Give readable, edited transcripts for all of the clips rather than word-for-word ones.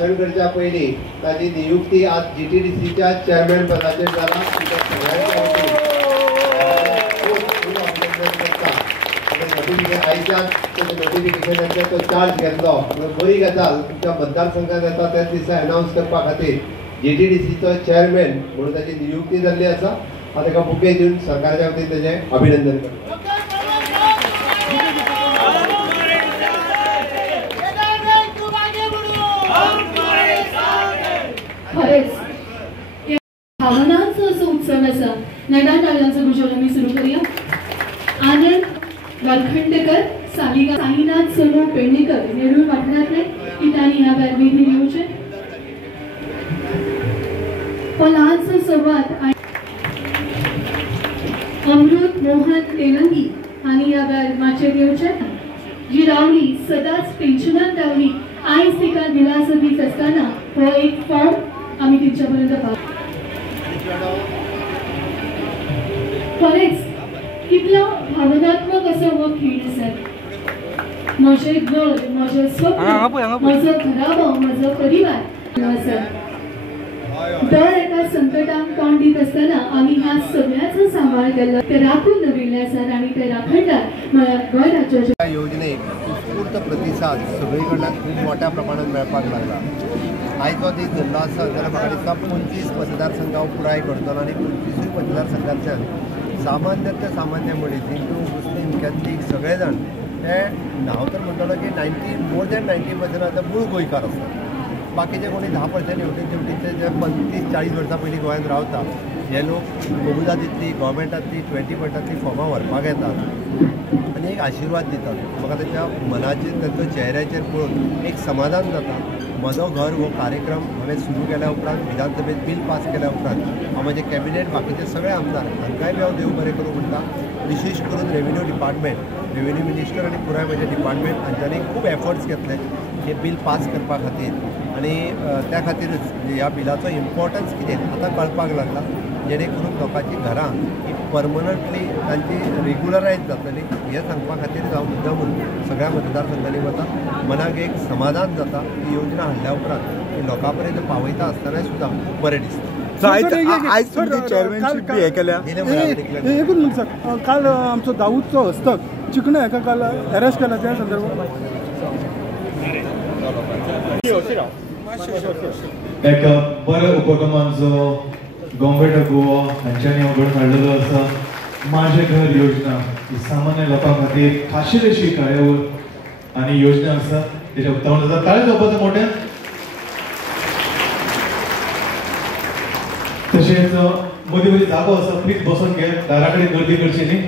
भाषण करच्या पयलीं ताची नियुक्ती आज GTDCच्या चेअरमॅन पदाचेर जाला. नोटिफिकेशनाचे तो चार्ज घेतलो बरी गजाल. तुमच्या मतदारसंघात येता त्याच दिसा अनाउन्स करपा खातीर GTDCचो चेअरमॅन म्हणून ताची नियुक्ती जाल्ली आसा. हांव ताका बुके दिवन सरकाराच्या वतीन ताचें अभिनंदन करता. खरेच भावनांचो असो उत्सव आसा. नव्या ताळ्यांचो गुजर आमी सुरू करूया. आनंद वालखंडेकर, साईनाथ सोनू पेडणेकर नेरूळ वाठारांतले की तांणी ह्या वेळार विधी दिवचे. हो ल्हानसो संवाद अमृत मोहन तेलंगी हांणी ह्या वेळार माचयेर येवचे. जी रावली सदांच पेन्शनांत रावली, आयज तिका दिलासो दीत आसतना हो एक फॉर्म आमी तिच्या पर्यंत पावलो. खरेच कितलो भावनात्मक असो हो खीण आसा. म्हजें घर, म्हजें स्वप्न, म्हजो घराबो, म्हजो परिवार आसा. दर एका संकटाक तोंड दित आसतना आमी ह्या सगळ्याचो सांबाळ केलो. ते राखून दवरिल्ले आसात आनी ते राखणदार म्हळ्यार गोंय राज्याच्या योजनेक उत्स्फूर्त प्रतिसाद सगळे कडल्यान खूब मोठ्या प्रमाणात मेळपाक लागला. आयचो दीस धरलो आसा जाल्यार म्हाका दिसता 25 मतदारसंघ हांव पुराय करतलो आनी 25 मतदारसंघांतल्यान सामान्य ते सामान्य मनीस हिंदू मुस्लीम कॅथलीक सगळे जाण हे हांव तर म्हणटलो की मोर दॅन 90% आतां मूळ गोंयकार आसता. बाकीचे कोणी 10% हेवटेचे जे 35-40 वर्सां पयलीं गोंयांत रावता हे लोक भोवजातींतली गोवोरमेंटांतली 20% फॉर्मां व्हरपाक येतात आनी एक आशिर्वाद दितात. म्हाका ताच्या मनाचेर तांच्या चेहऱ्याचेर पळोवन एक समाधान जाता. म्हजो घर हो कार्यक्रम हांवें सुरू केल्या उपरांत विधानसभेत बील पास केल्या उपरांत हांव म्हजे कॅबिनेट बाकीचे सगळे आमदार हांकांय बी हांव देव बरें करूं म्हणटा. विशेश करून रेव्हेन्यू डिपार्टमेंट, रेव्हेन्यू मिनिस्टर आनी पुराय म्हजे डिपार्टमेंट हांच्यांनी खूब एफर्ट्स घेतले हे बील पास करपा खातीर आनी त्या खातीरच ह्या बिलाचो इम्पॉर्टन्स कितें आतां कळपाक लागला. जेणे करून लोकांची घरां ही परमनंटली तांची रेग्युलरायज जातली हें सांगपा खातीर हांव मुद्दामून सगळ्या मतदारसंघांनी वता. मनाक एक समाधान जाता. ही योजना हाडल्या उपरांत ती लोकां पर्यंत पावयता आसतना सुद्दां बरें दिसता. चेअरमॅनशीप हे केल्या काल आमचो दाऊदचो हस्तक चिकणे हेका काल अरेस्ट केला त्या संदर्भात एक बऱ्या उपक्रमान जो गव्हर्मेंट ऑफ गोवा हांच्यांनी घडोवन हाडलेलो आसा माझे घर योजना. ही सामान्य लोकां खातीर खाशेल अशी कार्यावळ आनी योजना आसा. तेच्या उक्तावण जाता. ताळे जावपाचो मोठ्या. तशेंच मदीं मदीं जागो आसा प्लीज बसून घे. दारा कडेन गर्दी करची न्ही.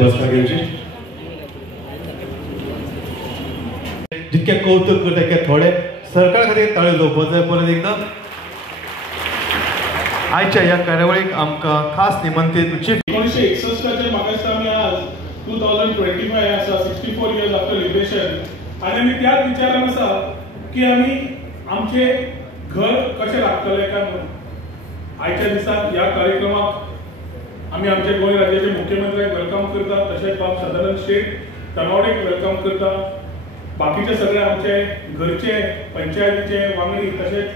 बसपाक येवची. जितके कौतुक करता तितके थोडे सरकार खातीर ताळ्यो जावपाक जाय. परत एकदा आयच्या ह्या कार्यावळीक आमकां खास निमंत्रीत चीफ 1961 म्हाका दिसता आमी आज 2025 आसा 64 इयर्स आफ्टर लिबरेशन आनी आमी त्याच विचारान आसा की आमी आमचे घर कशें राखतले काय म्हणून. आयच्या दिसाक ह्या कार्यक्रमाक आमी आमचे गोंय राज्याचे मुख्यमंत्र्याक वेलकम करता. तशेंच बाब सदानंद शेट तनवाडेक वेलकम करता. बाकीचे सगळे आमचे घरचे पंचायतीचे वांगडी तशेंच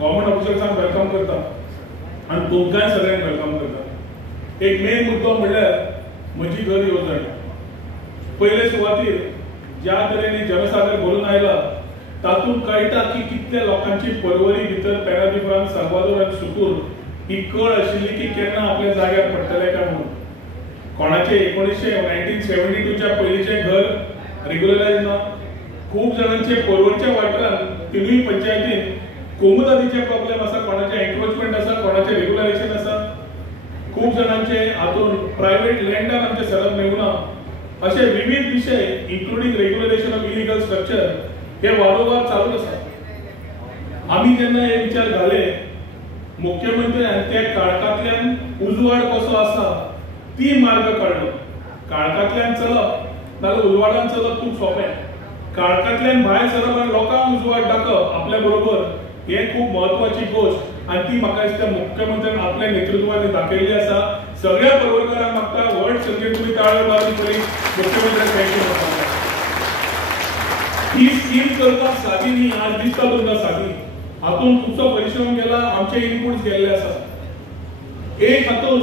गव्हर्मेंट ऑफिसर्सांक वेलकम करता आनी तुमकांय सगळ्यांक वेलकम करता. एक मेन मुद्दो म्हणल्यार म्हजी घर येवजण. पयले सुवातेर ज्या तरेन जनसागर भरून आयला तातूंत कळटा की कितल्या लोकांची परवरी भितर पेरादीफरांत साल्वादोर आनी सुतूर ही कळ आशिल्ली की केन्ना आपल्या जाग्यार पडटले काय म्हणून. कोणाचे 1972च्या पयलींचे घर रेग्युलरायज ना. खूब जाणांचे परवरच्या वाठारांत तिनूय पंचायतीन कोमुदादीचे प्रॉब्लेम आसा. कोणाचे एन्क्रोचमेंट आसा, कोणाचे रेग्युलरायजेशन आसा. खूब जाणांचे हातून प्रायव्हेट लँडार आमचे सलग मेळुना. असे विविध विषय इन्क्लुडिंग रेग्युलरेशन ऑफ इलिगल स्ट्रक्चर हे वारंवार चालूच आसा. आमी जेन्ना हे विचार घाले मुख्यमंत्र्यान त्या काळखांतल्यान उजवाड कसो आसा ती मार्ग काडलो. काळखांतल्यान चलप नाल्यार उजवाडान चलप खूब सोंपें. काळखांतल्यान भायर सरप आनी लोकांक उजवाड दाखोवप आपल्या बरोबर हे खूब म्हत्वाची गोष्ट आनी ती म्हाका दिसता मुख्यमंत्र्यान आपल्या नेतृत्वान दाखयल्ली आसा. सगळ्या परवरकारांक मागता व्हड संख्येन तुम्ही ताळयो मारून तरी मुख्यमंत्र्याक थँक्यू म्हणपाक जाय. ही स्कीम करपाक सादी न्ही, आज दिसता तुमकां सादी. हातून खुबसो परिश्रम केला, आमचे इनपुट्स गेल्ले आसा. एक हातून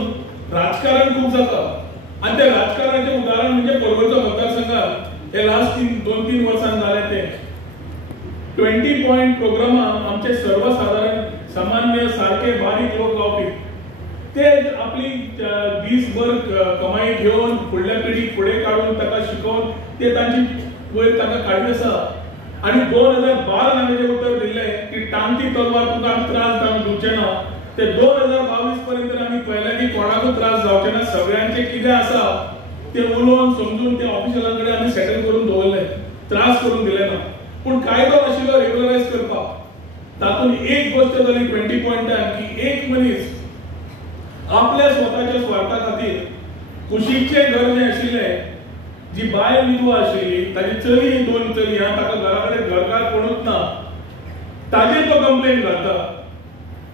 राजकारण खूप जाता आणि त्या राजकारणाचे उदाहरण म्हणजे परवरचो मतदारसंघात हे लास्ट 2-3 वर्सां जाले ते 20 पॉइंट प्रोग्रामां आमचे सर्वसाधारण सामान्य सारखे बारीक लोक गावपी ते आपली दीसभर कमाई घेऊन फुडल्या पिढीक फुडें काडून ताका शिकोवन ते तांची वयर ताका काडली आसा. आणि 2012 आमी जे उत्तर दिल्ले की टांगती तलवार तुका आमी त्रास दिवचे ना, ते 2022 पर्यंत आमी पळयलें की कोणाकूच त्रास जावचे ना. सगळ्यांचे कितें आसा ते उलोवन समजून ते ऑफिशियलां कडेन आमी सेटल करून दवरले, त्रास करून दिले ना. पूण कायदो आशिल्लो रेग्युलरायज करपाक. तातूंत एक गोष्ट जाली 20 पॉइंटान की एक मनीस आपल्या स्वताच्या स्वार्था खातीर कुशीकचे घर जे आशिल्ले, जी बायल विधवा आशिल्ली ताची चली 2 चली ताका घरा कडेन घरकार कोणूच ना, ताजेर तो कंप्लेन घालता.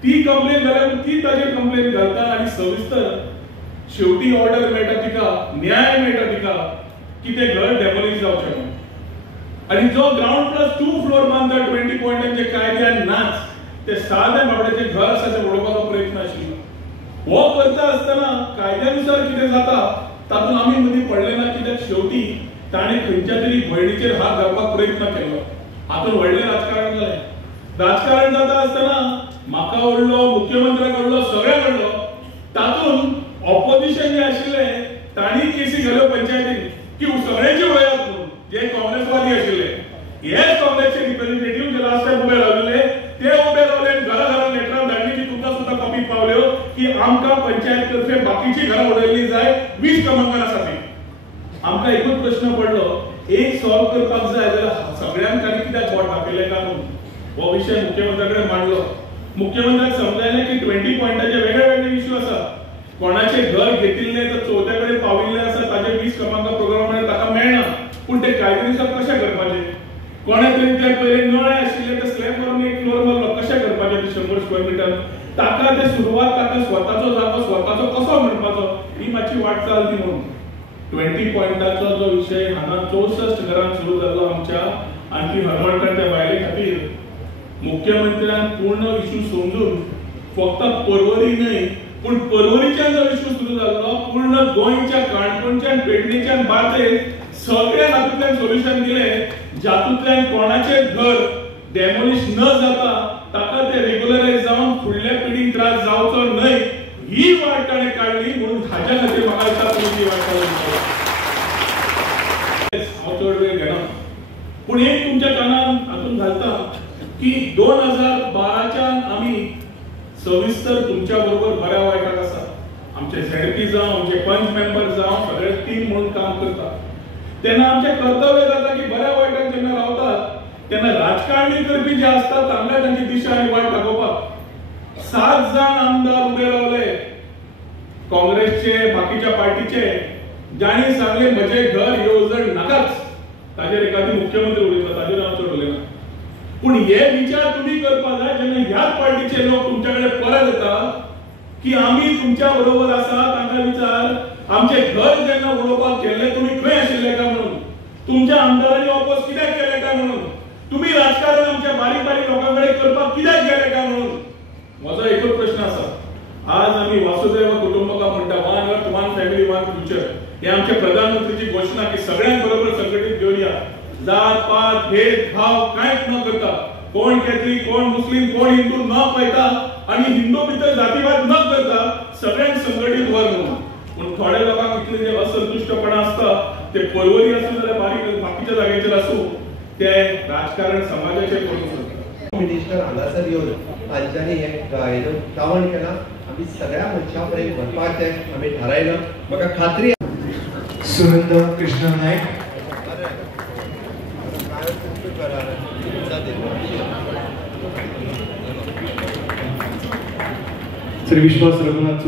ती कंप्लेन जाल्यार ती ताजेर कंप्लेन घालता आणि सविस्तर शेवटी ऑर्डर मेळटा तिका, न्याय मेळटा तिका की ते घर डेमोलिश जावचें म्हणून. आणि जो ग्राउंड प्लस 2 फ्लोर बांदता 20 पॉइंटांचे कायद्यान नाच, ते सादे बाबड्याचे घर आसा ते उडोवपाचो प्रयत्न आशिल्लो. हो करता आसतना कायद्यानुसार कितें जाता तातूंत आमी मदीं पडले ना, कित्याक शेवटी ताणें खंयच्या तरी भयणीचेर हात घालपाक प्रयत्न केलो. हातूंत व्हडलें राजकारण जालें. राजकारण जाता आसतना म्हाका व्हडलो, मुख्यमंत्र्याक व्हडलो, सगळ्यांक व्हडलो. तातूंत ऑपोजिशन जे आशिल्ले तांणी केसी घाल्यो पंचायतीन की सगळ्यांची उडयात म्हणून, जे काँग्रेसवादी आशिल्ले. हेच काँग्रेसचे रिप्रेझेंटेटिव्ह जे लास्ट टायम उबे रावलेले ते उबे रावले, घरा लेटरां धाडली की तुमकां सुद्दां कॉपी पावल्यो की आमकां पंचायत तर्फे बाकीची घरां उडयल्ली जाय 20 क्रमांकासाठी. आमकां एकूच प्रश्न पडलो, एक सॉल्व करपाक जाय जाल्यार सगळ्यांक ताणी कित्याक वोट दाखयलें काय म्हणून. हो विशय मुख्यमंत्र्या कडेन मांडलो. मुख्यमंत्र्याक समजायलें की 20 पॉइंटाचे वेगळे वेगळे इश्यू आसा. कोणाचे घर घेतिल्ले तर चवथ्या कडेन पाविल्ले आसा, ताचे 20 क्रमांक प्रोग्राम ताका मेळना. पूण ते कायद्यानुसार कशें करपाचें? कोणे तरी ते पयले नळे आशिल्ले ते स्लॅब मारून 1 फ्लोर मारलो, कशें करपाचें ते 100 स्क्वेअर मिटर? ताका ते सुरवात ताका स्वताचो जागो स्वताचो कसो म्हणपाचो ही मातशी वाटचाल ती म्हणून. 20 पॉइंटाचो जो विशय हांगा 64 घरांत सुरू जाल्लो आमच्या, आनी ती हरमळकरच्या बायले खातीर मुख्यमंत्र्यान पूर्ण इश्यू समजून फक्त पर्वरी न्हय पूण पर्वरीच्यान जो इश्यू सुरू जाल्लो पूर्ण गोंयच्या काणकोणच्यान पेडणेच्यान बार्देस सगळ्या हातूंतल्यान सोल्युशन दिलें, जातूंतल्यान कोणाचें घर डेमोलिश न जाता ताका ते रेग्युलरायज जावन फुडल्या पिढीक त्रास जावचो न्हय ही वाट ताणें काडली. म्हणून हाच्या खातीर म्हाका दिसता तुमी ती वाट काडली. हांव चड वेळ घेना, पूण एक तुमच्या कानान हातून घालता की 2012च्यान आमी सविस्तर तुमच्या बरोबर बऱ्या वायटाक आसा. आमचे झेडपी जावं, आमचे पंच मेंबर जावं, सगळे टीम म्हणून काम करता. तेन्ना आमचे कर्तव्य जाता की बऱ्या वायटाक जेन्ना रावतात तेन्ना राजकारणी करपी जे असतात तांकां तांची दिशा आनी वाट दाखोवपाक 7 जाण आमदार उबे रावले काँग्रेसचे, बाकीच्या पार्टीचे, जाणी सांगले म्हजे घर येवजण नाकाच. ताजेर एखादी मुख्यमंत्री उलयता, ताजेर हांव चड उलयना. पूण हे विचार तुम्ही करपाक जाय जेन्ना ह्याच पार्टीचे लोक तुमच्या कडेन परत येतात की आमी तुमच्या बरोबर आसा. तांकां विचार आमचे घर जेन्ना उडोवपाक गेल्ले तुमी खंय आशिल्ले काय म्हणून, तुमच्या आमदारांनी ऑपोज कित्याक केले काय म्हणून, तुम्ही राजकारण आमच्या बारीक बारीक लोकांकडे करपाक कित्याक गेले काय म्हणून. म्हजो एकच प्रश्न आसा. आज आमी वासुदैव कुटुंबकम म्हणटा, 1 अर्थ 1 फॅमिली 1 फ्युचर. हे आमच्या प्रधानमंत्रीची घोषणा की सगळ्यांक बरोबर संघटीत घेऊन या. जात पात भेद भाव कांयच न करता, कोण कॅथलिक कोण मुस्लिम कोण हिंदू न पळयता आणि हिंदू भितर जातीवाद न करता सगळ्यांक संघटीत व्हर म्हणून. पूण थोड्या लोकांक इतले जे असंतुष्टपणा असता ते पर्वरी आसूं जाल्यार बारीक बाकीच्या जाग्याचेर आसूं ते राजकारण समाजाचे करून करता. मिनिस्टर हांगासर येवन तांच्यांनी हे श्रावण केला. आमी सगळ्या मनशां पर्यंत व्हरपाचें आमी थारायलां. म्हाका खात्री सुरेंद्र कृष्ण नायक श्री विश्वास रघुनाथ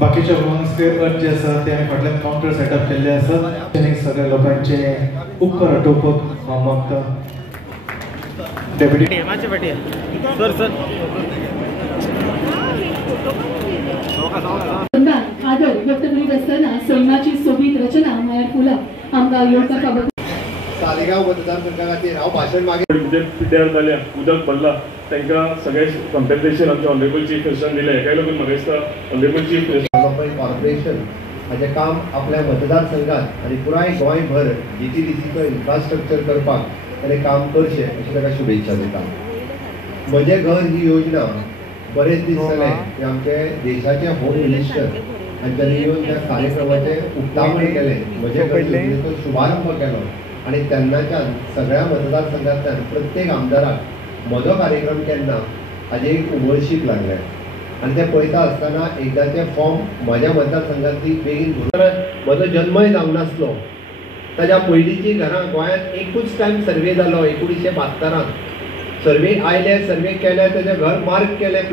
बाकीच्या वॉलंटियर अर्ज जे आसा ते आमी फाटल्यान काउंटर सेटअप केल्ले आसा. सगळ्या लोकांचे उपकार आटोवपाक हांव मागता. डेप्युटी आदर व्यक्त करीत असताना सैमाची सोबीत रचना म्हळ्यार फुलां आमकां येवकार फावो सालेगाव मतदारसंघा खातीर हांव भाशण मागीर उदक पिड्ड्यार जाल्या उदक भरला तांकां सगळे कॉम्पेन्सेशन आमच्या ऑनरेबल चीफ मिनिस्टरान दिलें हेकाय लागून म्हाका दिसता honourable chief minister development corporation हाचें काम आपल्या मतदारसंघात आनी पुराय गोंयभर GTDCचो इन्फ्रास्ट्रक्चर करपाक ताणें काम करचें अशी ताका शुभेच्छा दिता. म्हजें घर ही योजना बरेच दीस जाले की आमचे देशाचे होम मिनिस्टर हांच्यानी येवन त्या कार्यक्रमाचें उक्तावण केलें, म्हजे घर योजनेचो शुभारंभ केलो आनी तेन्नाच्यान सगळ्या मतदारसंघांतल्यान प्रत्येक आमदाराक म्हजो कार्यक्रम केन्ना हाजी एक उमळशीक लागल्या आनी तें पळयता आसतना एकदांचे फॉर्म म्हाज्या मतदारसंघांतली बेगीन म्हजो जन्मय जावंक नासलो. ताच्या पयलींची घरां गोंयांत एकूच टायम सर्वे जालो 1972. सर्वे आयले, सर्वे केले, तेजें घर मार्क केलें.